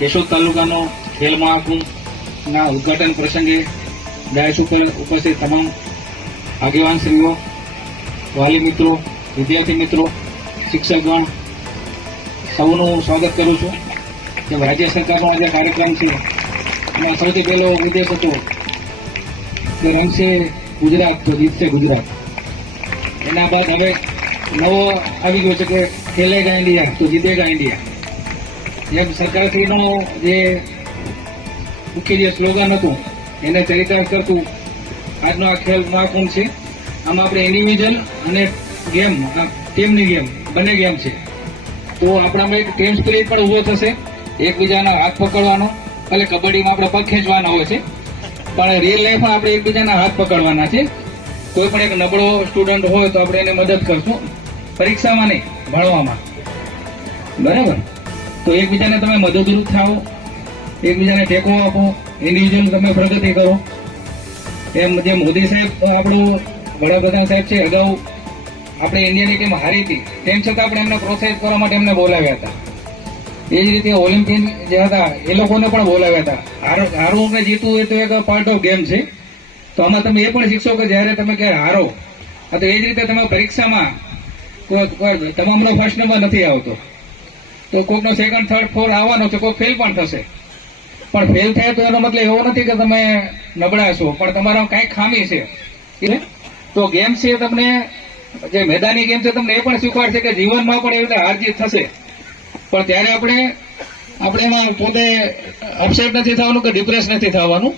કેશોદ તાલુકાનો ખેલ મહાકુંભના ઉદઘાટન પ્રસંગે ડાયસ ઉપર ઉપસ્થિત તમામ આગેવાનશ્રીઓ, વાલી મિત્રો, વિદ્યાર્થી મિત્રો, શિક્ષકગણ સૌનું સ્વાગત કરું છું. કે રાજ્ય સરકારનો આજે કાર્યક્રમ છે એમાં સૌથી પહેલો ઉદ્દેશ હતો કે રમશે ગુજરાત તો જીતશે ગુજરાત. એના બાદ હવે નવો આવી ગયો છે કે ખેલેગા ઇન્ડિયા તો જીતેગા ઇન્ડિયા. એમ સરકારશ્રીનું જે મુખ્ય જે સ્લોગન હતું એને ચરિતાર્થ કરતું આજનો આ ખેલ મહાકુંભ છે. આમાં આપણે ઇન્ડિવિજ્યુઅલ અને ગેમ, ટીમની ગેમ બંને ગેમ છે. તો આપણામાં એક ટીમ સ્પિરિટ પણ ઉભો થશે, એકબીજાના હાથ પકડવાનો. ભલે કબડ્ડીમાં આપણે પગ ખેંચવાના હોય છે, પણ રિયલ લાઈફમાં આપણે એકબીજાના હાથ પકડવાના છે. કોઈ પણ એક નબળો સ્ટુડન્ટ હોય તો આપણે એને મદદ કરશું, પરીક્ષામાં નહીં, ભણવામાં. બરાબર? તો એકબીજાને તમે મદદરૂપ થાઓ, એકબીજાને ટેકો આપો, ઇન્ડિવિજ્યુઅલ તમે પ્રગતિ કરો. એમ જે મોદી સાહેબ આપણું વડાપ્રધાન સાહેબ છે, અગાઉ આપણે ઇન્ડિયાની ટીમ હારી હતી, તેમ છતાં આપણે એમને પ્રોત્સાહિત કરવા માટે એમને બોલાવ્યા હતા. એ જ રીતે ઓલિમ્પિયન જે હતા એ લોકોને પણ બોલાવ્યા હતા. હારવું કે જીતવું એ તો એક પાર્ટ ઓફ ગેમ છે. તો આમાં તમે એ પણ શીખશો કે જ્યારે તમે ક્યારે હારો તો એ જ રીતે તમે પરીક્ષામાં તમામનો ફર્સ્ટ નંબર નથી આવતો, તો કોઈકનો સેકન્ડ, થર્ડ, ફોર્થ આવવાનો છે, કોઈ ફેલ પણ થશે. પણ ફેલ થાય તો એનો મતલબ એવો નથી કે તમે નબળા છો, પણ તમારા કાંઈક ખામી છે. તો ગેમ છે તમને, જે મેદાની ગેમ છે તમને એ પણ શીખવાડશે કે જીવનમાં પણ એવી રીતે હાર જીત થશે. પણ ત્યારે આપણે એમાં પોતે અપસેટ નથી થવાનું કે ડિપ્રેસ નથી થવાનું,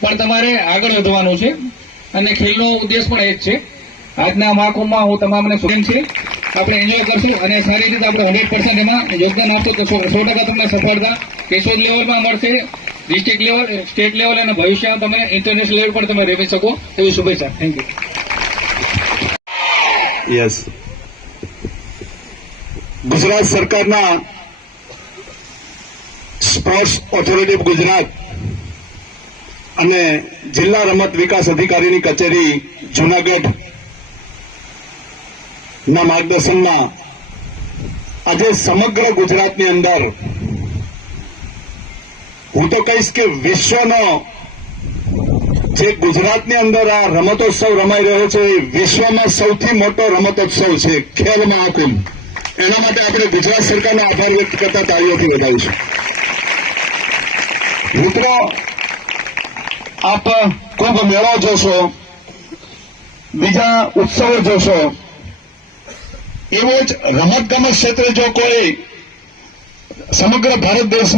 પણ તમારે આગળ વધવાનું છે. અને ખેલનો ઉદ્દેશ પણ એ જ છે. આજના મહાકુંભમાં હું તમામને સ્ટુડન્ટ છે, આપણે એન્જોય કરશું અને સારી રીતે આપણે 100% એમાં યોગદાન આપશું તો 100% તમને સફળતા કેશોદ લેવલમાં મળશે, ડિસ્ટ્રિક્ટ લેવલ, સ્ટેટ લેવલ અને ભવિષ્યમાં તમે ઇન્ટરનેશનલ લેવલ પર તમે રમી શકો એવી શુભેચ્છા. Thank you. યસ, ગુજરાત સરકારના સ્પોર્ટ્સ ઓથોરિટી ઓફ ગુજરાત અને જિલ્લા રમત વિકાસ અધિકારીની કચેરી જૂનાગઢ ના માર્ગદર્શનમાં આજે સમગ્ર ગુજરાતની અંદર, હું તો કહીશ કે વિશ્વનો જે ગુજરાતની અંદર આ રમતોત્સવ રમાઈ રહ્યો છે, વિશ્વમાં સૌથી મોટો રમતોત્સવ છે ખેલ મહાકુંભ. એના માટે આપણે ગુજરાત સરકારનો આભાર વ્યક્ત કરતા તાળીઓથી વધાવીશું. મિત્રો, આપ કુંભ મેળો જોશો, બીજા ઉત્સવો જોશો, એવો જ રમતગમત ક્ષેત્રે જો કોઈ સમગ્ર ભારત દેશમાં